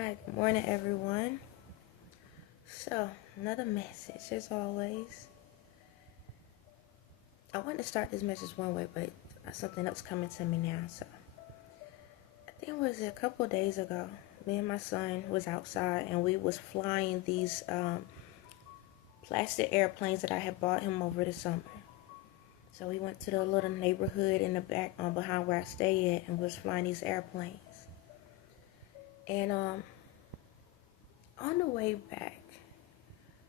Hi, good morning, everyone. So, another message as always. I wanted to start this message one way, but something else coming to me now. So, I think it was a couple of days ago. Me and my son was outside, and we was flying these plastic airplanes that I had bought him over the summer. So we went to the little neighborhood in the back, behind where I stay at, and was flying these airplanes. And on the way back,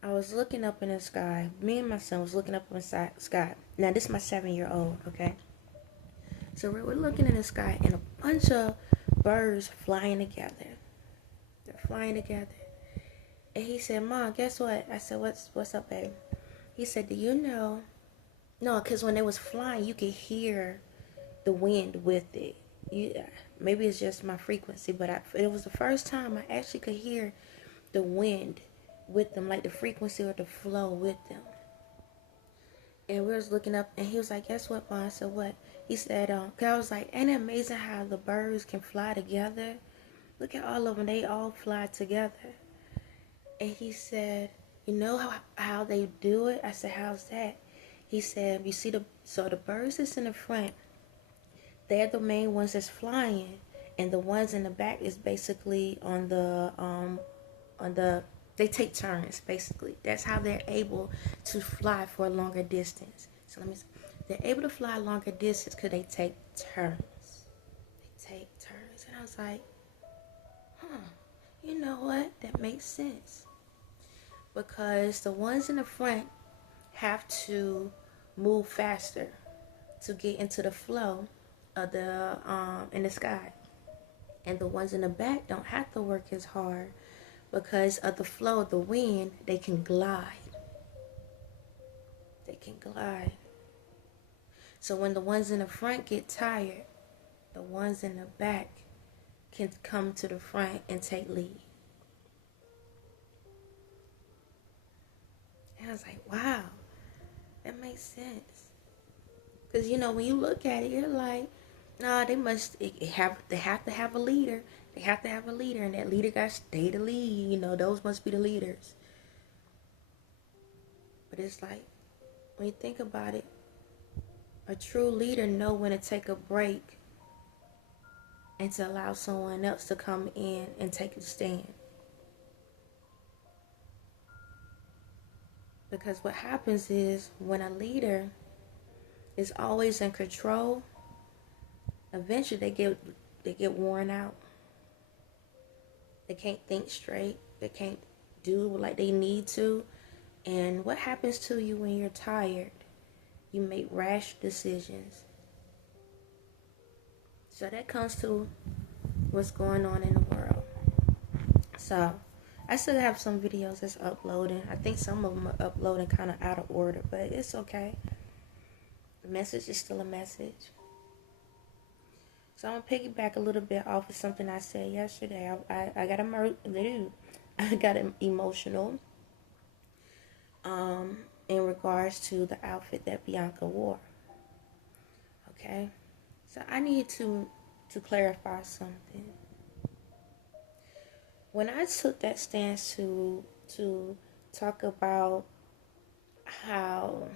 I was looking up in the sky. Me and my son was looking up in the sky. Now, this is my 7-year-old, okay? So we're looking in the sky, and a bunch of birds flying together. They're flying together. And he said, Mom, guess what? I said, what's up, babe? He said, do you know? No, because when they was flying, you could hear the wind with it. Maybe it's just my frequency, but it was the first time I actually could hear the wind with them, like the frequency or the flow with them. And we was looking up, and he was like, guess what, Mom? I said, what? He said, cause I was like, ain't it amazing how the birds can fly together? Look at all of them, they all fly together. And he said, you know how they do it? I said, how's that? He said, you see the birds that's in the front, they're the main ones that's flying, and the ones in the back is basically on the they take turns, basically. That's how they're able to fly for a longer distance. So they're able to fly a longer distance because they take turns. And I was like, you know what? That makes sense. Because the ones in the front have to move faster to get into the flow of the in the sky. And the ones in the back don't have to work as hard because of the flow of the wind. They can glide. So when the ones in the front get tired, the ones in the back can come to the front and take lead. And I was like, wow, that makes sense. Because, when you look at it, you're like, nah, they have to have a leader. They have to have a leader, and that leader got to stay the lead. Those must be the leaders. But it's like, when you think about it, a true leader know when to take a break and to allow someone else to come in and take a stand. Because what happens is when a leader is always in control, eventually they get worn out. They can't think straight. They can't do like they need to. And what happens to you when you're tired? You make rash decisions. So that comes to what's going on in the world. So I still have some videos that's uploading. I think some of them are uploading kind of out of order, but it's okay. The message is still a message. So I'm gonna piggyback a little bit off of something I said yesterday. I got emotional in regards to the outfit that Bianca wore. Okay, so I need to clarify something. When I took that stance to talk about how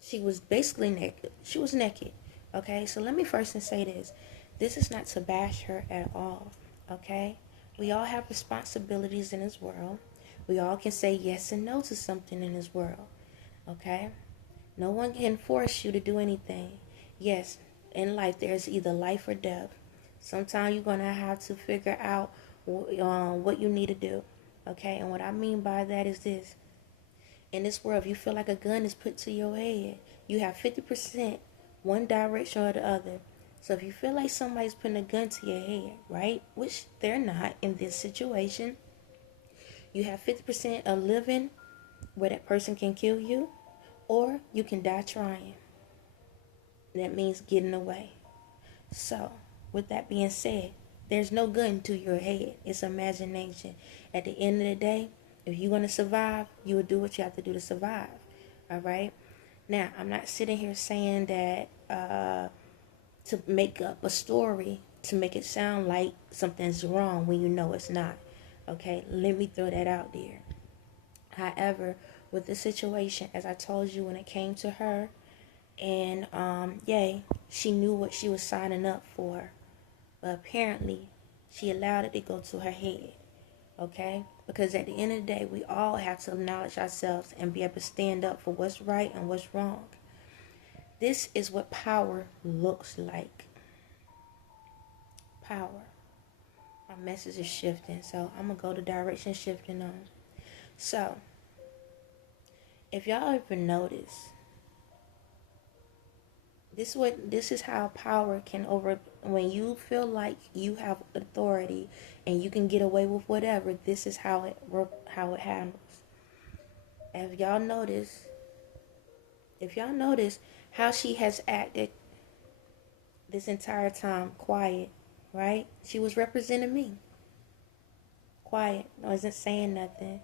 she was basically naked, she was naked. Okay, so let me first say this. This is not to bash her at all. Okay, we all have responsibilities in this world. We all can say yes and no to something in this world. Okay, no one can force you to do anything. Yes, in life there's either life or death. Sometimes you're gonna have to figure out what you need to do. Okay, and what I mean by that is this. In this world, if you feel like a gun is put to your head, you have 50% one direction or the other. So if you feel like somebody's putting a gun to your head, right, which they're not in this situation, you have 50% of living where that person can kill you, or you can die trying. That means getting away. So with that being said, there's no gun to your head. It's imagination. At the end of the day, if you want to survive, you will do what you have to do to survive. All right? Now, I'm not sitting here saying that to make up a story to make it sound like something's wrong when you know it's not. Okay, let me throw that out there. However, with the situation, as I told you, when it came to her, and yay, she knew what she was signing up for, but apparently she allowed it to go to her head. Okay, because at the end of the day, we all have to acknowledge ourselves and be able to stand up for what's right and what's wrong. This is what power looks like. Power. My message is shifting, so I'm gonna go the direction shifting on. So, if y'all ever notice, this is how power can when you feel like you have authority and you can get away with whatever. This is how it handles. If y'all notice how she has acted this entire time, quiet, right? She was representing me. Quiet, wasn't saying nothing.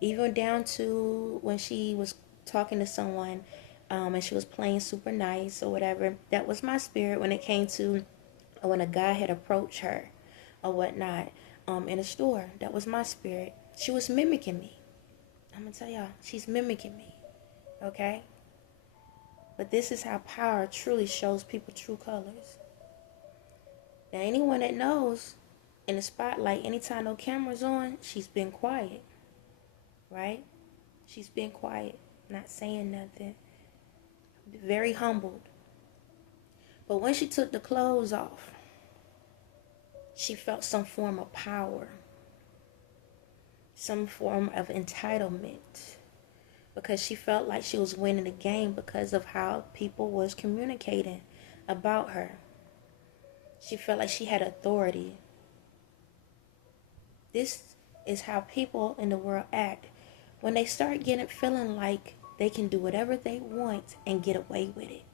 Even down to when she was talking to someone, and she was playing super nice or whatever. That was my spirit when it came to when a guy had approached her or whatnot, in a store. That was my spirit. She was mimicking me. I'm gonna tell y'all, she's mimicking me. Okay? But this is how power truly shows people true colors. Now, anyone that knows, in the spotlight, anytime no camera's on, she's been quiet. Right? She's been quiet, not saying nothing. Very humbled. But when she took the clothes off, she felt some form of power. Some form of entitlement. Because she felt like she was winning the game because of how people was communicating about her. She felt like she had authority. This is how people in the world act when they start feeling like they can do whatever they want and get away with it.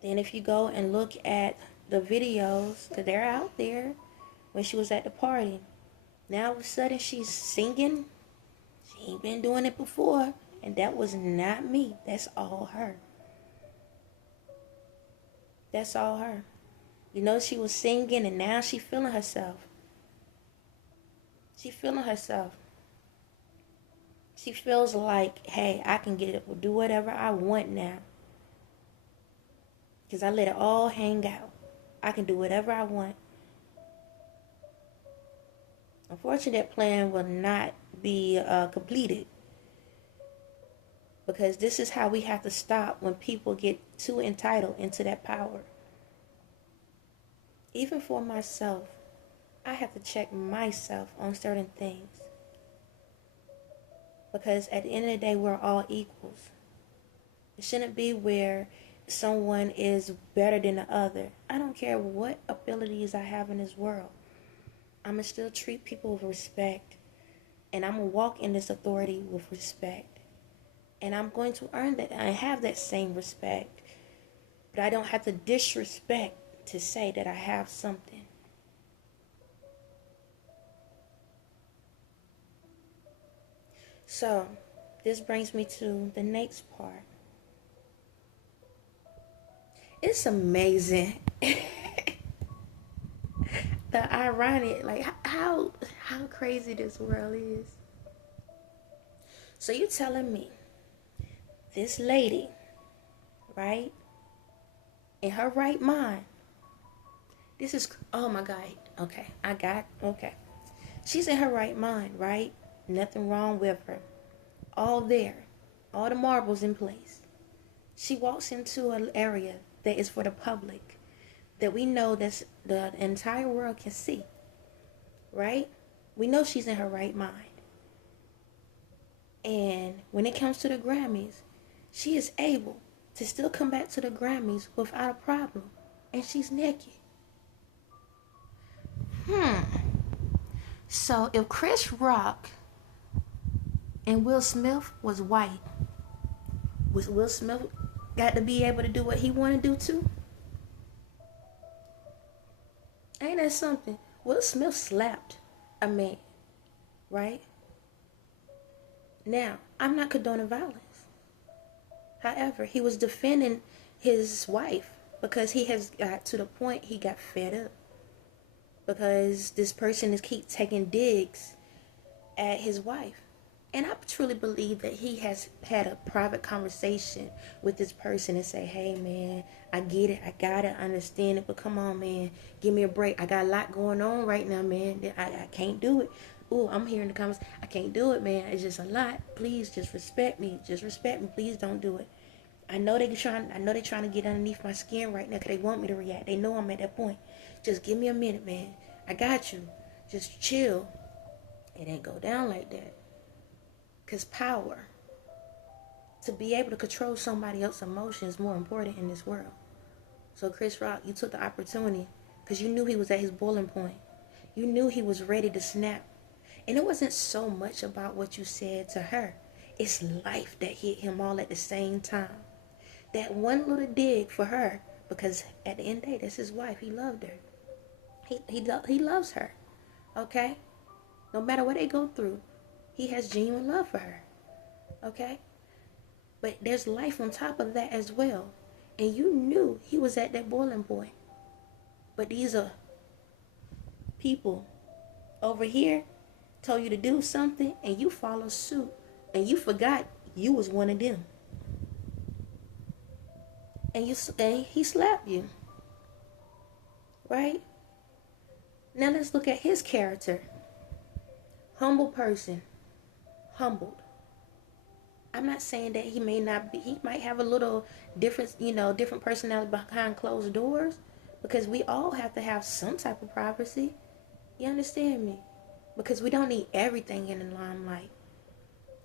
Then if you go and look at the videos, because they're out there, when she was at the party, now all of a sudden she's singing. She ain't been doing it before, and that was not me. That's all her. That's all her. You know, she was singing, and now she feeling herself. She feeling herself. She feels like, hey, I can do whatever I want now. Because I let it all hang out. I can do whatever I want. Unfortunately, that plan will not be completed. Because this is how we have to stop when people get too entitled into that power. Even for myself, I have to check myself on certain things. Because at the end of the day, we're all equals. It shouldn't be where someone is better than the other. I don't care what abilities I have in this world. I'm going to still treat people with respect. And I'm going to walk in this authority with respect. And I'm going to earn that. I have that same respect. But I don't have to disrespect to say that I have something. So, this brings me to the next part. It's amazing. The ironic, like how crazy this world is. So you telling me this lady, right, in her right mind, this is, oh my God, okay. She's in her right mind, right? Nothing wrong with her. All there. All the marbles in place. She walks into an area that is for the public, that we know that the entire world can see, right? We know she's in her right mind. And when it comes to the Grammys, she is able to still come back to the Grammys without a problem. And she's naked. So if Chris Rock and Will Smith was white, was Will Smith got to be able to do what he want to do too? Ain't that something? Will Smith slapped a man, right? Now, I'm not condoning violence. However, he was defending his wife, because he has got to the point he got fed up. Because this person is keep taking digs at his wife. And I truly believe that he has had a private conversation with this person and say, hey, man, I get it. I got it. I understand it. But come on, man. Give me a break. I got a lot going on right now, man. I can't do it. Oh, I'm hearing the comments. I can't do it, man. It's just a lot. Please just respect me. Just respect me. Please don't do it. I know they're trying to get underneath my skin right now because they want me to react. They know I'm at that point. Just give me a minute, man. I got you. Just chill. It ain't go down like that. Because power, to be able to control somebody else's emotions is more important in this world. So Chris Rock, you took the opportunity because you knew he was at his boiling point. You knew he was ready to snap. And it wasn't so much about what you said to her. It's life that hit him all at the same time. That one little dig for her, because at the end of the day, that's his wife. He loved her. He loves her. Okay? No matter what they go through, he has genuine love for her. Okay? But there's life on top of that as well. And you knew he was at that boiling point. But these are people over here told you to do something and you follow suit. And you forgot you was one of them. And he slapped you. Right? Now let's look at his character. Humble person. Humbled. I'm not saying that he might have a little different, different personality behind closed doors, because we all have to have some type of privacy. You understand me? Because we don't need everything in the limelight.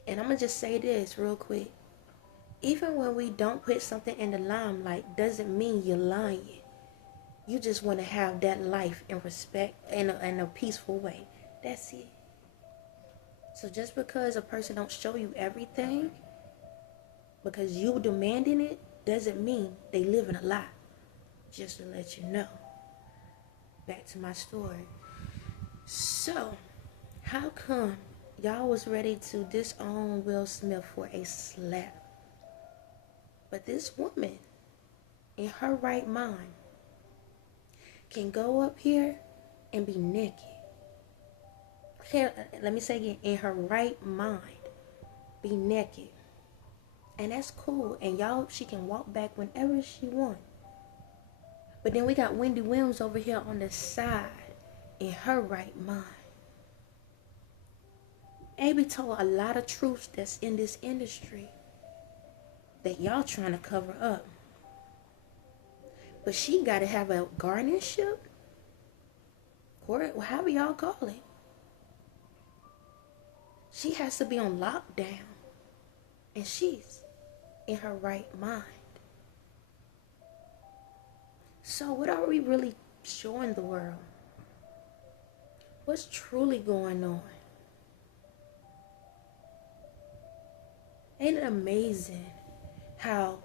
And I'm going to just say this real quick. Even when we don't put something in the limelight, doesn't mean you're lying. You just want to have that life in respect in a peaceful way. That's it. So just because a person don't show you everything, because you demanding it, doesn't mean they live in a lie. Just to let you know. Back to my story. So, how come y'all was ready to disown Will Smith for a slap? But this woman, in her right mind, can go up here and be naked. Let me say again, in her right mind, be naked. And that's cool. And y'all, she can walk back whenever she wants. But then we got Wendy Williams over here on the side, in her right mind. Abby told a lot of truths that's in this industry that y'all trying to cover up. But she got to have a guardianship, or however y'all call it. She has to be on lockdown. And she's in her right mind. So what are we really showing the world? What's truly going on? Ain't it amazing how,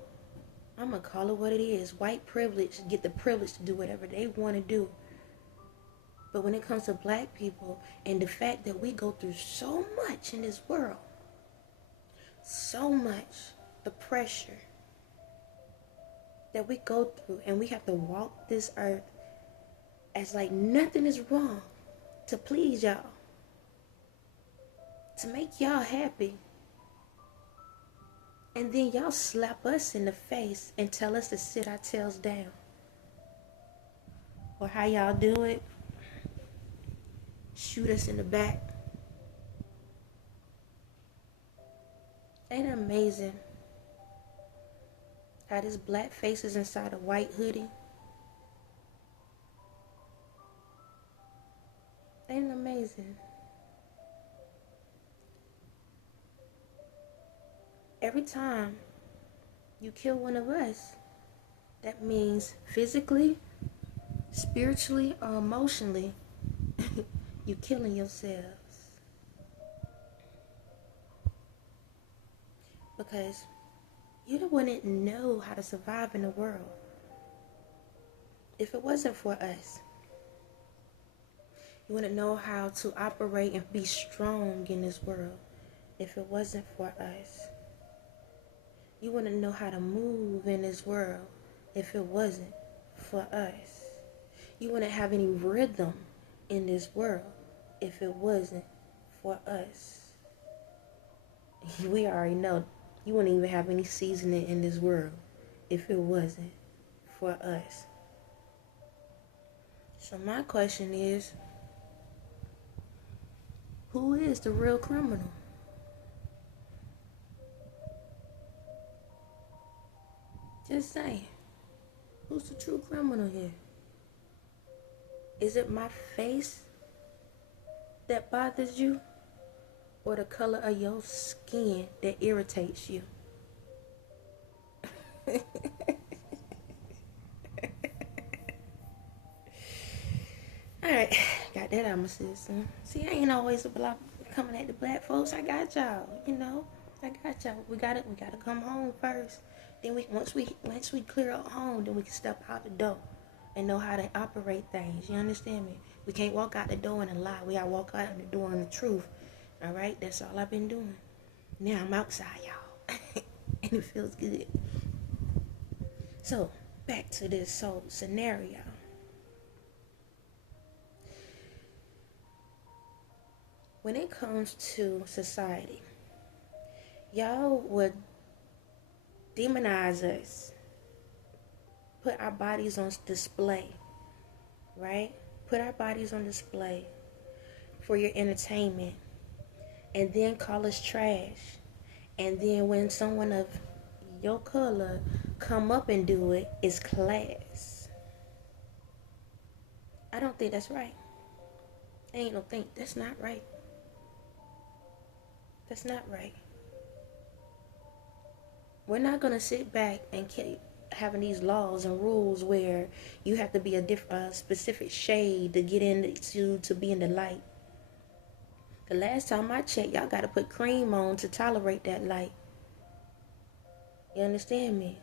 I'm going to call it what it is, white privilege get the privilege to do whatever they want to do. But when it comes to black people and the fact that we go through so much in this world, so much, the pressure that we go through, and we have to walk this earth as like nothing is wrong to please y'all, to make y'all happy. And then y'all slap us in the face and tell us to sit our tails down. Or how y'all do it, shoot us in the back. Ain't it amazing how this black face is inside a white hoodie? Ain't it amazing? Every time you kill one of us, that means physically, spiritually, or emotionally, you killing yourselves. Because you wouldn't know how to survive in the world if it wasn't for us. You wouldn't know how to operate and be strong in this world if it wasn't for us. You wouldn't know how to move in this world if it wasn't for us. You wouldn't have any rhythm in this world if it wasn't for us. We already know you wouldn't even have any seasoning in this world if it wasn't for us. So my question is, who is the real criminal? Just saying. Who's the true criminal here? Is it my face that bothers you? Or the color of your skin that irritates you? Alright, got that out of my system. See, I ain't always about coming at the black folks. I got y'all, I got y'all. We gotta come home first. Then once we clear up home, then we can step out the door and know how to operate things. You understand me? We can't walk out the door in a lie. We gotta walk out the door in the truth. Alright, that's all I've been doing. Now I'm outside, y'all. And it feels good. So, back to this whole scenario. When it comes to society, y'all would demonize us. Put our bodies on display. Right? Put our bodies on display for your entertainment. And then call us trash. And then when someone of your color come up and do it, it's class. I don't think that's right. I ain't no think. That's not right. That's not right. We're not going to sit back and keep having these laws and rules where you have to be a specific shade to get into, to be in the light. The last time I checked, y'all got to put cream on to tolerate that light. You understand me?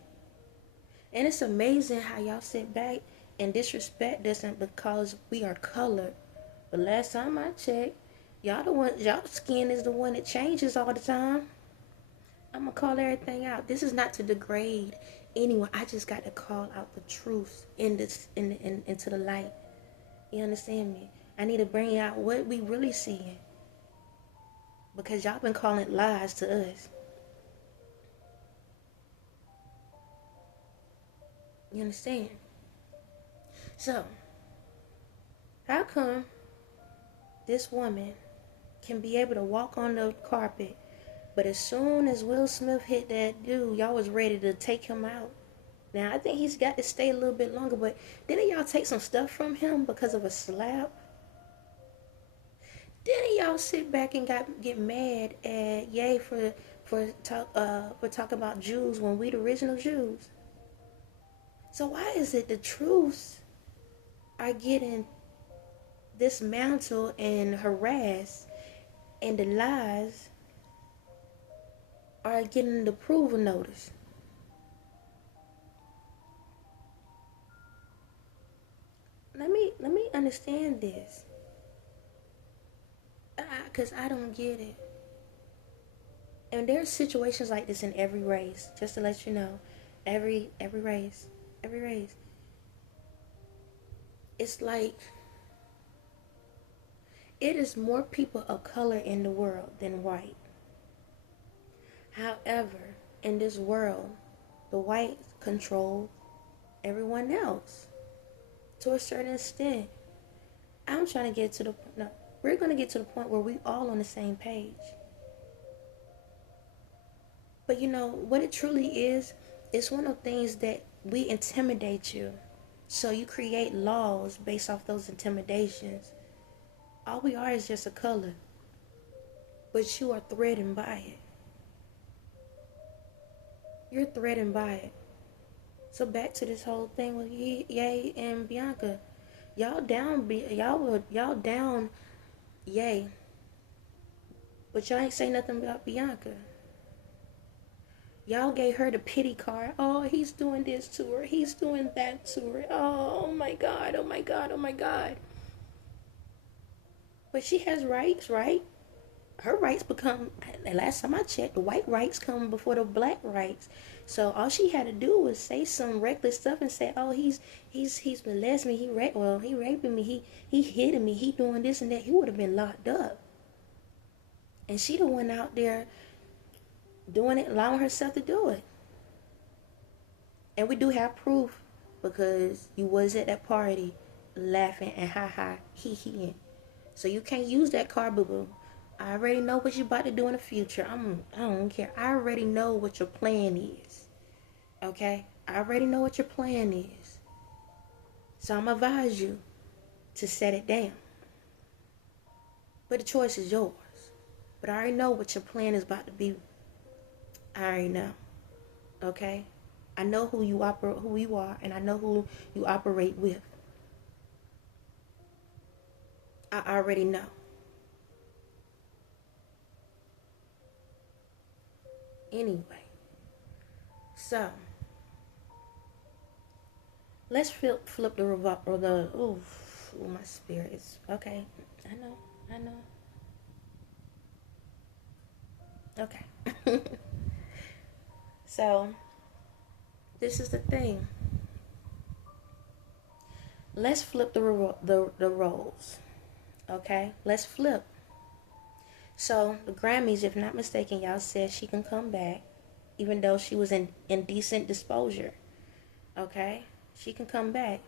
And it's amazing how y'all sit back and disrespect us because we are colored. But last time I checked, y'all skin is the one that changes all the time. I'm going to call everything out. This is not to degrade anyone. I just got to call out the truth into the light. You understand me? I need to bring out what we really seeing. Because y'all been calling lies to us. You understand? So, how come this woman can be able to walk on the carpet, but as soon as Will Smith hit that dude, y'all was ready to take him out? Now, I think he's got to stay a little bit longer, but didn't y'all take some stuff from him because of a slap? Didn't y'all sit back and get mad at Ye for talking about Jews when we the original Jews? So why is it the truths are getting dismantled and harassed, and the lies are getting the approval notice? Let me understand this. Because I don't get it. And there's situations like this in every race. Just to let you know. Every race. Every race. It's like it is more people of color in the world than white. However, in this world, the whites control everyone else to a certain extent. I'm trying to get to the no. We're going to get to the point where we all on the same page. But you know, what it truly is, it's one of the things that we intimidate you. So you create laws based off those intimidations. All we are is just a color. But you are threatened by it. You're threatened by it. So back to this whole thing with Ye and Bianca. Y'all down Ye, but y'all ain't say nothing about Bianca. Y'all gave her the pity card. Oh, he's doing this to her. He's doing that to her. Oh my God. Oh my God. Oh my God. But she has rights, right? her rights become, last time I checked, the white rights come before the black rights. So all she had to do was say some reckless stuff and say, oh, he's molesting me, he raping me, he hitting me, he doing this and that. He would have been locked up. And she the one out there doing it, allowing herself to do it. And we do have proof because you was at that party laughing and he. So you can't use that card, boo-boo. I already know what you're about to do in the future. I don't care. I already know what your plan is. Okay? I already know what your plan is. So I'm advise you to set it down. But the choice is yours. But I already know what your plan is about to be. I already know. Okay? I know who you are, and I know who you operate with. I already know. Anyway, so let's flip the my spirit is okay. I know. Okay. So this is the thing. Let's flip the roles. Okay, let's flip. So the Grammys, if not mistaken, y'all said she can come back, even though she was in indecent exposure. Okay, she can come back.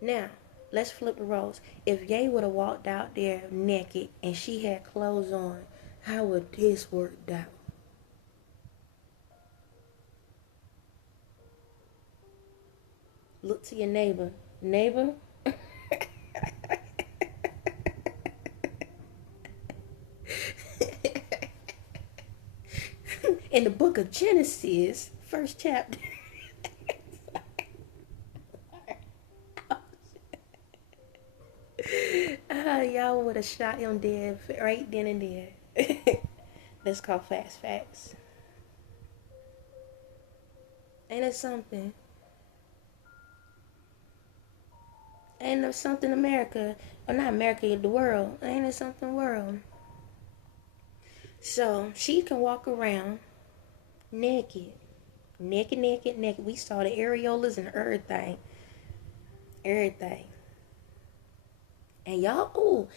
Now, let's flip the roles. If Ye would have walked out there naked and she had clothes on, how would this worked out? Look to your neighbor. Neighbor? In the book of Genesis, first chapter. Y'all would have shot him dead right then and there. That's called fast facts. Ain't it something? Ain't there something America, or not America, the world. Ain't it something world? So she can walk around naked. We saw the areolas and everything. And y'all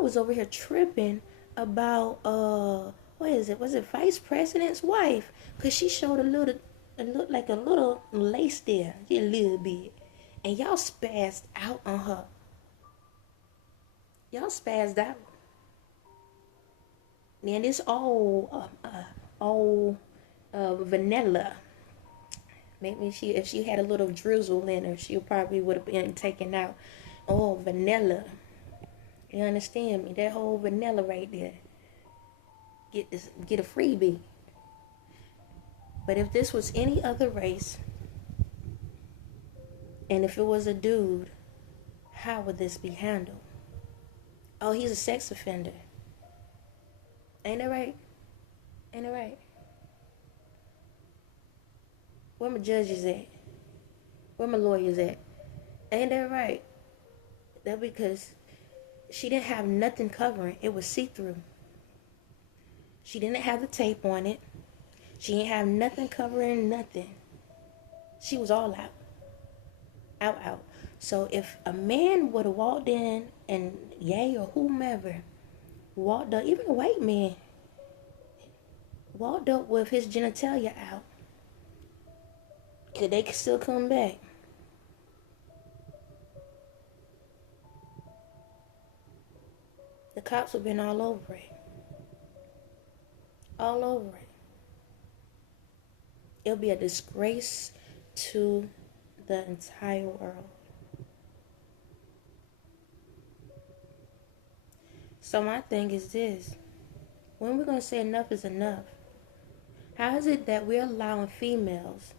was over here tripping about what is it? Was it Vice President's wife? Cause she showed it looked like a little lace there, just a little bit, and y'all spazzed out on her. Y'all spazzed out. Now this old vanilla. Maybe if she had a little drizzle in her, she probably would have been taken out. Oh, vanilla. You understand me? That whole vanilla right there. Get a freebie. But if this was any other race, and if it was a dude, how would this be handled? Oh, he's a sex offender. Ain't that right? Ain't that right? Where my judges at? Where my lawyers at? Ain't that right? That because she didn't have nothing covering. It was see-through. She didn't have the tape on it. She didn't have nothing covering nothing. She was all out. Out. So if a man would have walked in and Ye or whomever walked up, even a white man, walked up with his genitalia out, could they still come back? The cops have been all over it. All over it. It'll be a disgrace to the entire world. So my thing is this. When we're going to say enough is enough? How is it that we're allowing females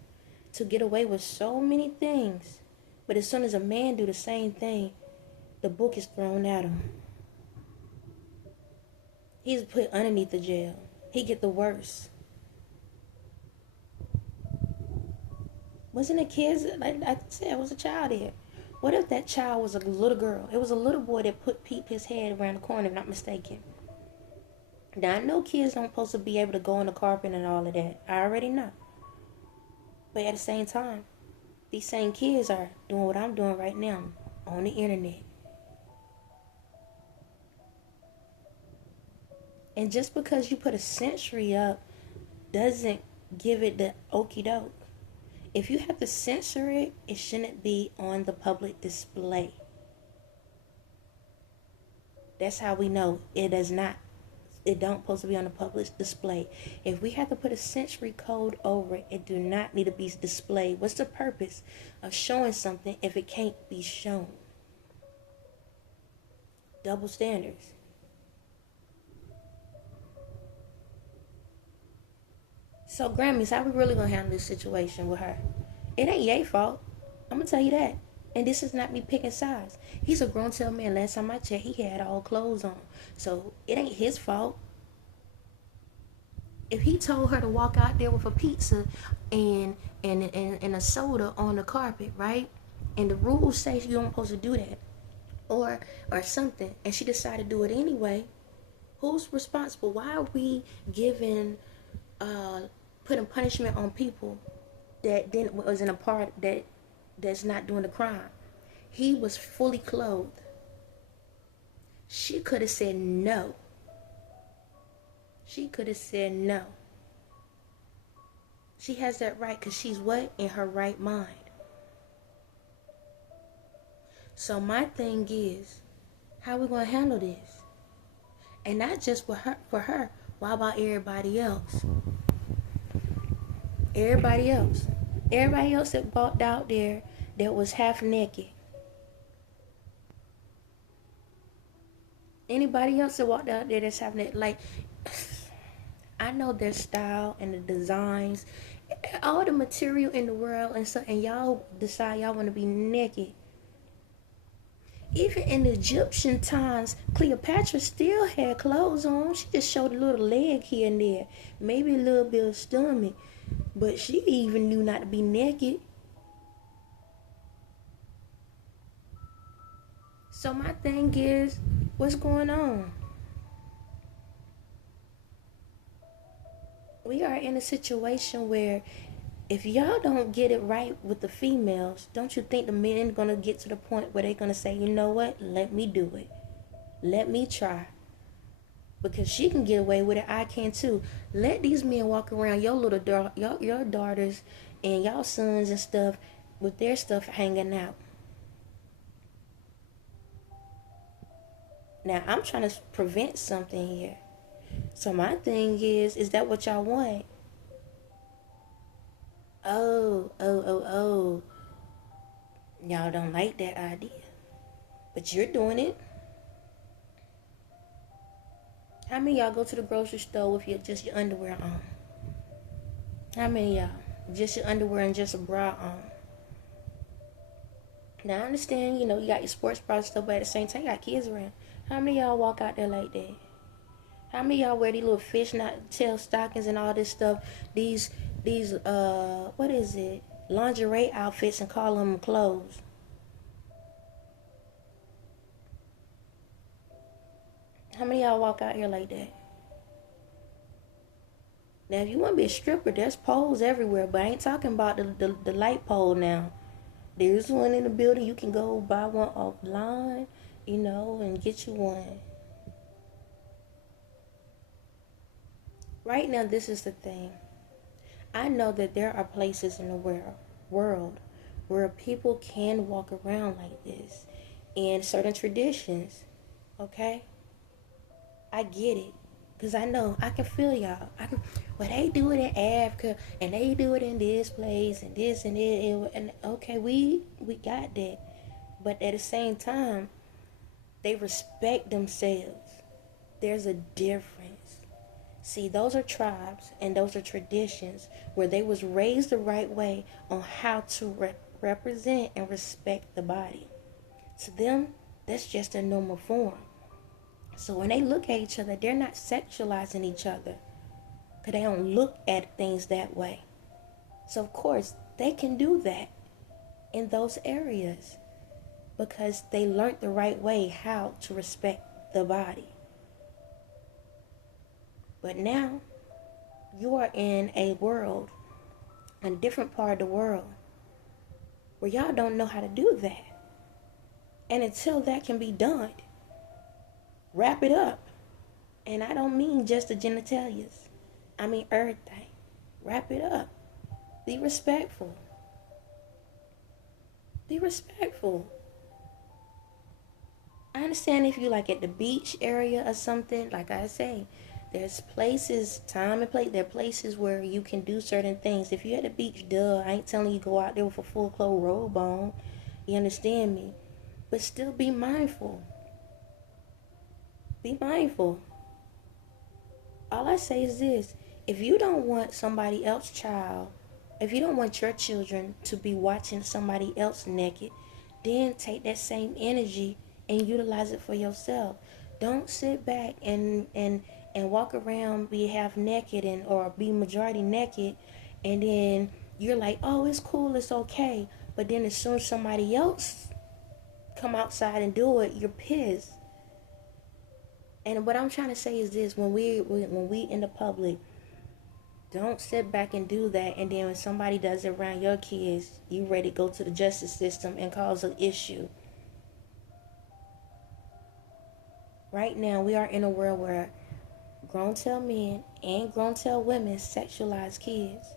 to get away with so many things, but as soon as a man do the same thing, the book is thrown at him? He's put underneath the jail. He get the worst. Wasn't it kids? Like I said, it was a child here. What if that child was a little girl? It was a little boy that peeped his head around the corner, if not mistaken. Now, I know kids don't supposed to be able to go on the carpet and all of that. I already know. But at the same time, these same kids are doing what I'm doing right now on the internet. And just because you put a century up doesn't give it the okie doke. If you have to censor it, it shouldn't be on the public display. That's how we know it does not. It don't supposed to be on the public display. If we have to put a century code over it, it do not need to be displayed. What's the purpose of showing something if it can't be shown? Double standards. So Grammys, how we really gonna handle this situation with her? It ain't Ye's fault. I'm gonna tell you that. And this is not me picking sides. He's a grown tell man. Last time I checked, he had all clothes on. So it ain't his fault. If he told her to walk out there with a pizza and a soda on the carpet, right? And the rules say you don't supposed to do that. Or something. And she decided to do it anyway. Who's responsible? Why are we giving putting punishment on people that was in a part that's not doing the crime? He was fully clothed. She could have said no. She could have said no. She has that right because she's what? In her right mind. So my thing is, how we going to handle this? And not just for her. Why about everybody else? Everybody else. Everybody else that walked out there that was half naked. Anybody else that walked out there that's half naked. Like, I know their style and the designs, all the material in the world, and y'all decide y'all want to be naked. Even in the Egyptian times, Cleopatra still had clothes on. She just showed a little leg here and there, maybe a little bit of stomach, but she even knew not to be naked. So my thing is, what's going on? We are in a situation where if y'all don't get it right with the females, don't you think the men gonna get to the point where they're gonna say, you know what, let me do it. Let me try. Because she can get away with it, I can too. Let these men walk around your little your daughters and y'all sons and stuff with their stuff hanging out. Now, I'm trying to prevent something here. So my thing is that what y'all want? Oh. Y'all don't like that idea. But you're doing it. How many of y'all go to the grocery store with just your underwear on? How many of y'all? Just your underwear and just a bra on. Now, I understand, you got your sports bra and stuff, but at the same time, you got kids around. How many of y'all walk out there like that? How many of y'all wear these little fishtail stockings and all this stuff? These what is it? Lingerie outfits and call them clothes. How many of y'all walk out here like that? Now, if you want to be a stripper, there's poles everywhere, but I ain't talking about the light pole now. There's one in the building. You can go buy one offline, and get you one. Right now, this is the thing. I know that there are places in the world where people can walk around like this in certain traditions, okay? I get it, because I know, I can feel y'all. Well, they do it in Africa, and they do it in this place, and this, and it, and okay, we got that. But at the same time, they respect themselves. There's a difference. See, those are tribes and those are traditions where they was raised the right way on how to represent and respect the body. To them, that's just a normal form. So when they look at each other, they're not sexualizing each other because they don't look at things that way. So of course, they can do that in those areas because they learned the right way how to respect the body. But now you are in a world, a different part of the world, where y'all don't know how to do that. And until that can be done, wrap it up. And I don't mean just the genitalias. I mean everything. Wrap it up. Be respectful. Be respectful. I understand if you like at the beach area or something, like I say, there's places, time and place, there are places where you can do certain things. If you're at the beach, duh, I ain't telling you go out there with a full clothes robe on. You understand me? But still be mindful. Be mindful. All I say is this. If you don't want somebody else's child, if you don't want your children to be watching somebody else naked, then take that same energy and utilize it for yourself. Don't sit back and walk around be half naked and or be majority naked, and then you're like, oh, it's cool, it's okay. But then as soon as somebody else come outside and do it, you're pissed. And what I'm trying to say is this: when we in the public, don't sit back and do that, and then when somebody does it around your kids, you ready to go to the justice system and cause an issue. Right now, we are in a world where grown-tail men and grown-tail women sexualize kids.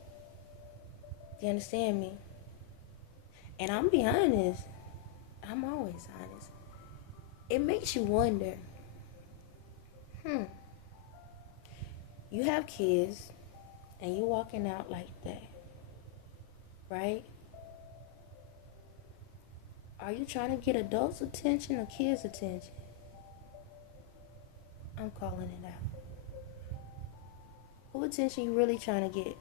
Do you understand me? And I'm be honest. I'm always honest. It makes you wonder. You have kids, and you walking out like that, right? Are you trying to get adults' attention or kids' attention? I'm calling it out. Who attention you really trying to get?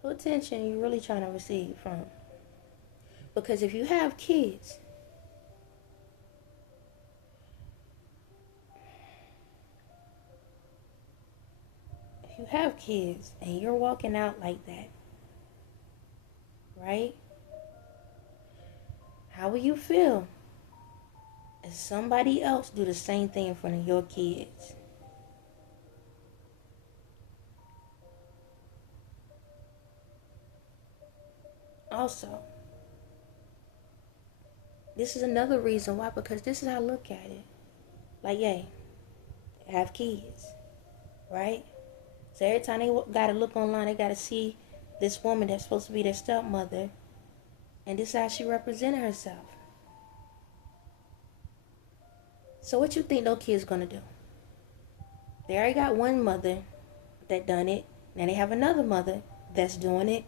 Who attention you really trying to receive from? Because if you have kids, and you're walking out like that, right? How will you feel if somebody else do the same thing in front of your kids? Also, this is another reason why, because this is how I look at it. Like, yay, have kids, right? So every time they gotta look online, they gotta see this woman that's supposed to be their stepmother, and this is how she represented herself. So what you think those kids gonna do? They already got one mother that done it. Now they have another mother that's doing it.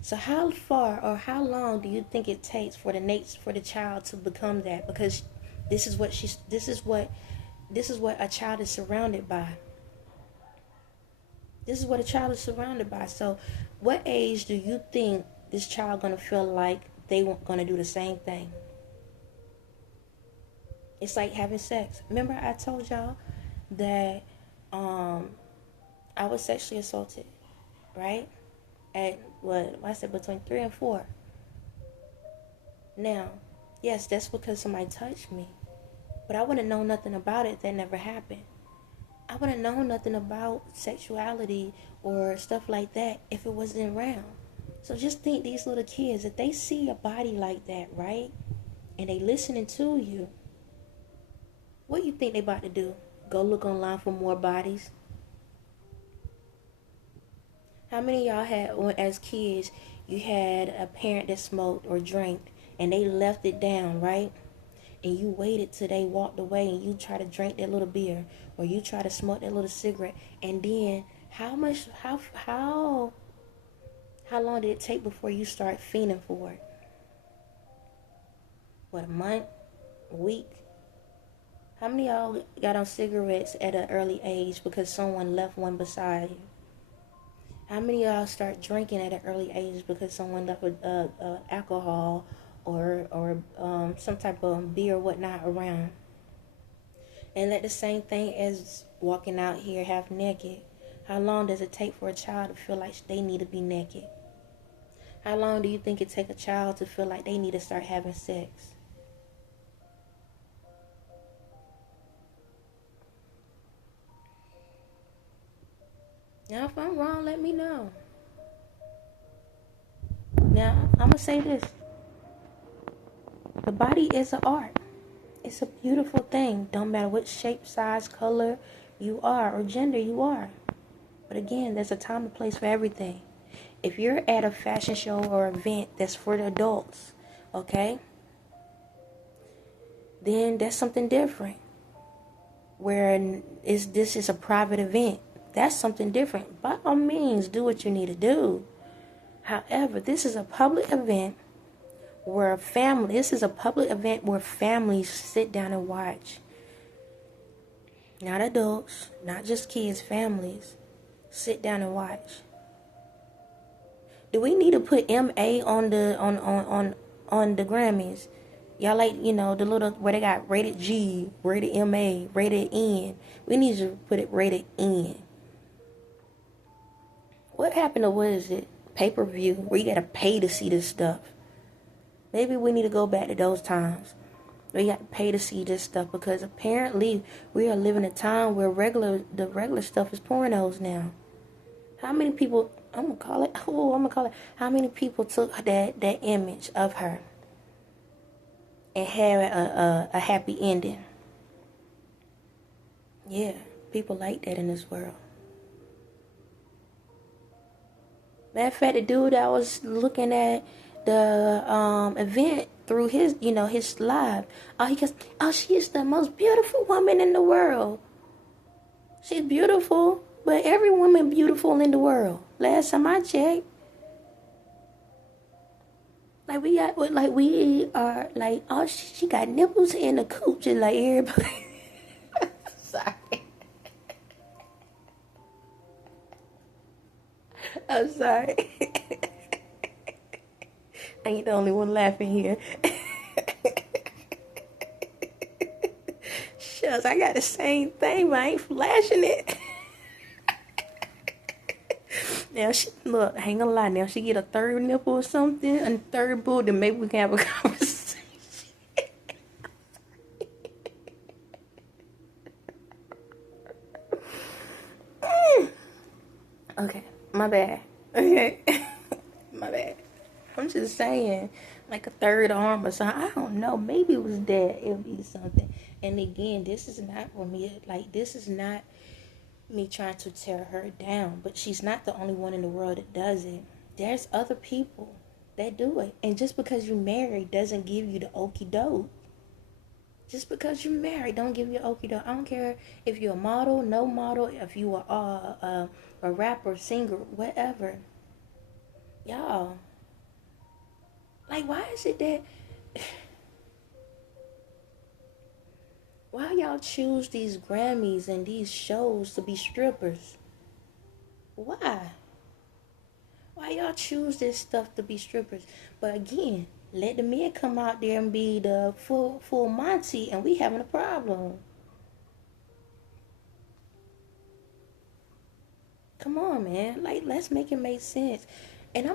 So how far or how long do you think it takes for the child to become that? Because this is what a child is surrounded by. This is what a child is surrounded by. So what age do you think this child gonna feel like they gonna do the same thing? It's like having sex. Remember I told y'all that I was sexually assaulted, right? At I said between 3 and 4. Now, yes, that's because somebody touched me. But I wouldn't know nothing about it. That never happened. I wouldn't know nothing about sexuality or stuff like that if it wasn't around. So just think, these little kids, if they see a body like that, right? And they listening to you, what you think they about to do? Go look online for more bodies? How many of y'all had, as kids, you had a parent that smoked or drank and they left it down, right? And you waited till they walked away and you try to drink that little beer or you try to smoke that little cigarette, and then how long did it take before you start fiending for it? What, a month? A week? How many of y'all got on cigarettes at an early age because someone left one beside you? How many of y'all start drinking at an early age because someone left alcohol or some type of beer or whatnot around? And let the same thing as walking out here half naked. How long does it take for a child to feel like they need to be naked? How long do you think it take a child to feel like they need to start having sex? Now, if I'm wrong, let me know. Now, I'm going to say this. The body is an art. It's a beautiful thing. Don't matter what shape, size, color you are or gender you are. But again, there's a time and place for everything. If you're at a fashion show or event that's for the adults, okay, then that's something different. Where this is a private event. That's something different. By all means, do what you need to do. However, this is a public event where families sit down and watch. Not adults, not just kids, families sit down and watch. Do we need to put MA on the Grammys? Y'all like, the little where they got rated G, rated MA, rated N. We need to put it rated N. What happened to, what is it? Pay-per-view, where you gotta pay to see this stuff. Maybe we need to go back to those times. We got to pay to see this stuff, because apparently we are living a time where the regular stuff is pornos now. How many people, how many people took that image of her and had a happy ending? Yeah, people like that in this world. Matter of fact, the dude that was looking at the event through his, his live, he goes, she is the most beautiful woman in the world. She's beautiful, but every woman beautiful in the world. Last time I checked. We are like, she got nipples and a cooch, just like everybody. Sorry. I'm sorry. I ain't the only one laughing here. Shucks, I got the same thing, but I ain't flashing it. Now, look, I ain't gonna lie. Now, she get a third nipple or something, and a third boob, then maybe we can have a conversation. Okay, my bad. Okay, my bad. I'm just saying, like a third arm or something. I don't know. Maybe it was that. It'll be something. And again, this is not for me. Like, this is not me trying to tear her down. But she's not the only one in the world that does it. There's other people that do it. And just because you're married doesn't give you the okie doke. Just because you're married don't give you okie doke. I don't care if you're a model, no model, if you are a rapper, singer, whatever. Y'all. Like, why is it that... Why y'all choose these Grammys and these shows to be strippers? Why? Why y'all choose this stuff to be strippers? But again, let the men come out there and be the full Monty, and we having a problem. Come on, man. Like, let's make it make sense. And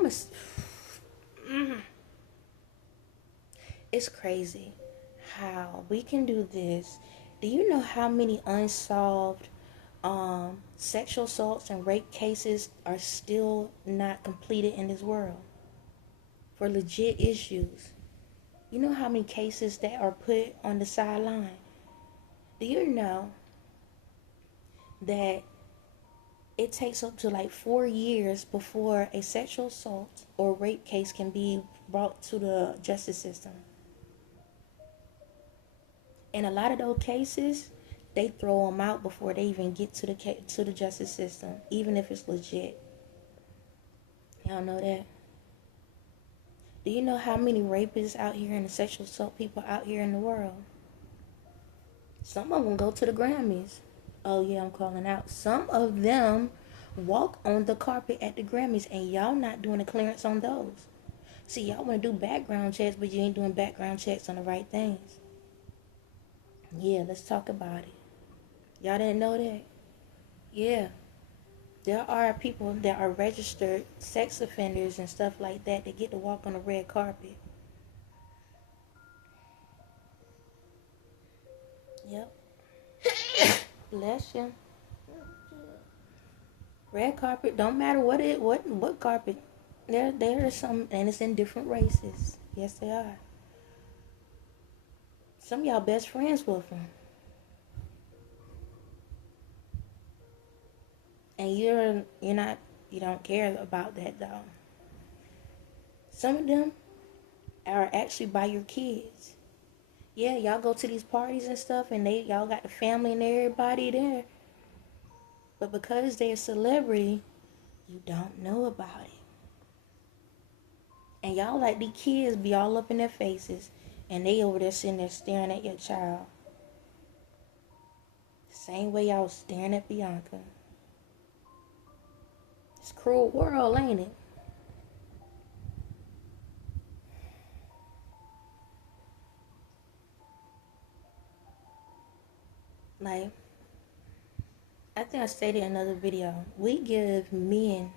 it's crazy how we can do this. Do you know how many unsolved sexual assaults and rape cases are still not completed in this world for legit issues? You know how many cases that are put on the sideline? Do you know that it takes up to like 4 years before a sexual assault or rape case can be brought to the justice system? In a lot of those cases, they throw them out before they even get to the justice system, even if it's legit. Y'all know that? Do you know how many rapists out here and the sexual assault people out here in the world? Some of them go to the Grammys. Oh yeah, I'm calling out. Some of them walk on the carpet at the Grammys, and y'all not doing a clearance on those. See, y'all want to do background checks, but you ain't doing background checks on the right things. Yeah, let's talk about it. Y'all didn't know that? Yeah. There are people that are registered sex offenders and stuff like that that get to walk on the red carpet. Yep. Bless you. Red carpet, don't matter what carpet. There are some, and it's in different races. Yes, they are. Some of y'all best friends with them, and you don't care about that though. Some of them are actually by your kids. Yeah, y'all go to these parties and stuff, and y'all got the family and everybody there. But because they're a celebrity, you don't know about it. And y'all like these kids be all up in their faces, and they over there sitting there staring at your child. Same way y'all was staring at Bianca. It's a cruel world, ain't it? Like, I think I stated in another video, we give men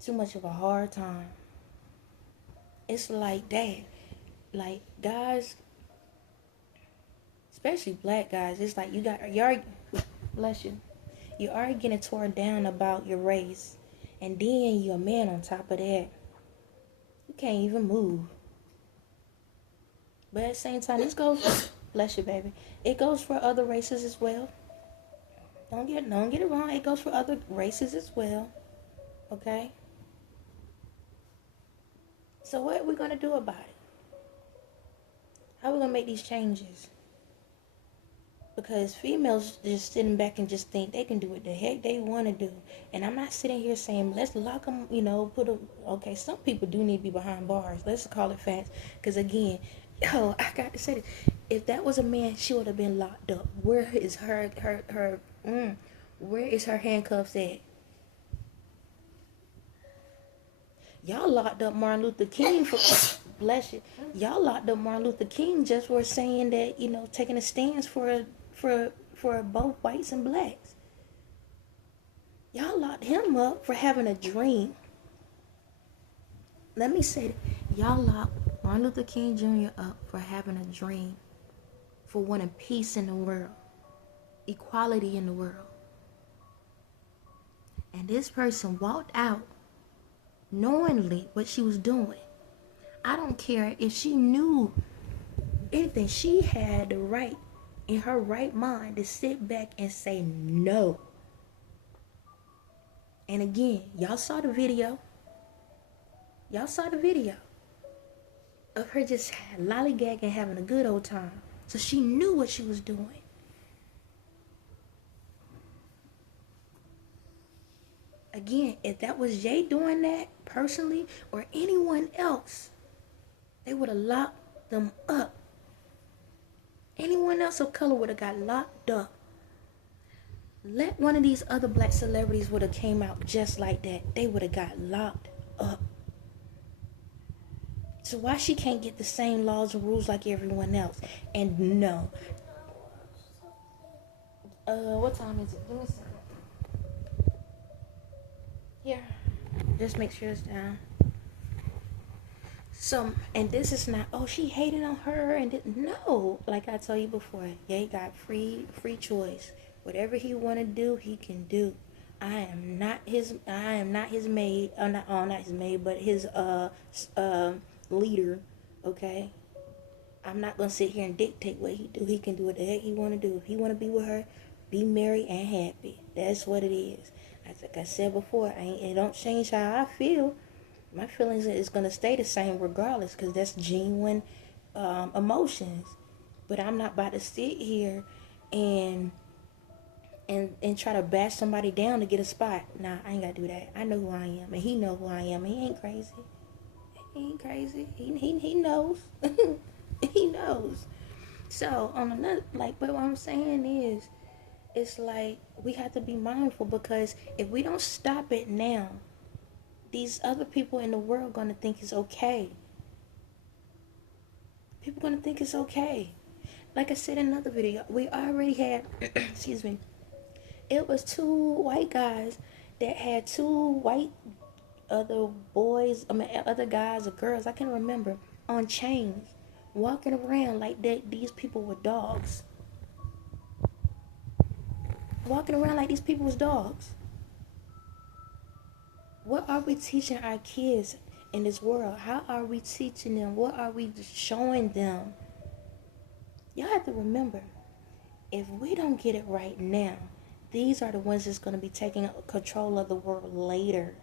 too much of a hard time. It's like that. Like, guys, especially black guys, it's like bless you. You're already getting torn down about your race. And then you're a man on top of that. You can't even move. But at the same time, this goes, bless you, baby. It goes for other races as well. Don't get it wrong. It goes for other races as well. Okay? So what are we going to do about it? How are we going to make these changes? Because females just sitting back and just think they can do what the heck they want to do. And I'm not sitting here saying, let's lock them, okay, some people do need to be behind bars. Let's call it facts. Because again, I got to say this. If that was a man, she would have been locked up. Where is where is her handcuffs at? Y'all locked up Martin Luther King for, bless you. Y'all locked up Martin Luther King just for saying that, taking a stance for both whites and blacks. Y'all locked him up for having a dream. Let me say that. Y'all locked Martin Luther King Jr. up for having a dream, for wanting peace in the world, equality in the world. And this person walked out knowingly what she was doing. I don't care if she knew anything. She had the right, in her right mind, to sit back and say no. And again, y'all saw the video. Y'all saw the video of her just lollygagging, having a good old time. So she knew what she was doing. Again, if that was Jay doing that personally, or anyone else, they would have locked them up. Anyone else of color would have got locked up. Let one of these other black celebrities would have came out just like that. They would have got locked up. So why she can't get the same laws and rules like everyone else? And no. What time is it? Give me a second. Here. Just make sure it's down. So, and this is not, she hated on her, and no. Like I told you before, Ye got free choice. Whatever he want to do, he can do. I am not his maid. Not his maid, but his leader. Okay. I'm not gonna sit here and dictate what he do. He can do what the heck he want to do. If he want to be with her, be married and happy. That's what it is. Like I said before, it don't change how I feel. My feelings is gonna stay the same regardless, because that's genuine emotions. But I'm not about to sit here and try to bash somebody down to get a spot. Nah, I ain't gotta do that. I know who I am, and he know who I am. He ain't crazy. He ain't crazy. He knows. He knows. So on another, but what I'm saying is, it's like we have to be mindful, because if we don't stop it now, these other people in the world gonna think it's okay. People gonna think it's okay. Like I said in another video, we already had, excuse me, it was two white guys that had two white other guys or girls, I can't remember, on chains, walking around like that. These people were dogs. Walking around like these people was dogs. What are we teaching our kids in this world? How are we teaching them? What are we showing them? Y'all have to remember, if we don't get it right now, these are the ones that's going to be taking control of the world later.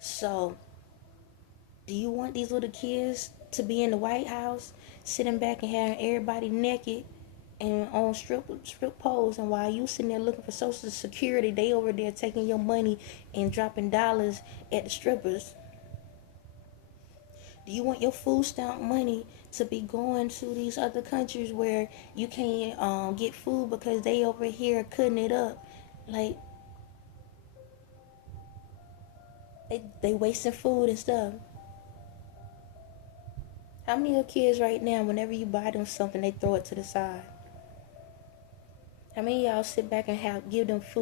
So, do you want these little kids to be in the White House, sitting back and having everybody naked and on strip poles, and while you sitting there looking for Social Security, they over there taking your money and dropping dollars at the strippers? Do you want your food stamp money to be going to these other countries where you can't get food because they over here cutting it up? Like, they wasting food and stuff. How many of kids right now, whenever you buy them something, they throw it to the side? How many of y'all sit back and give them food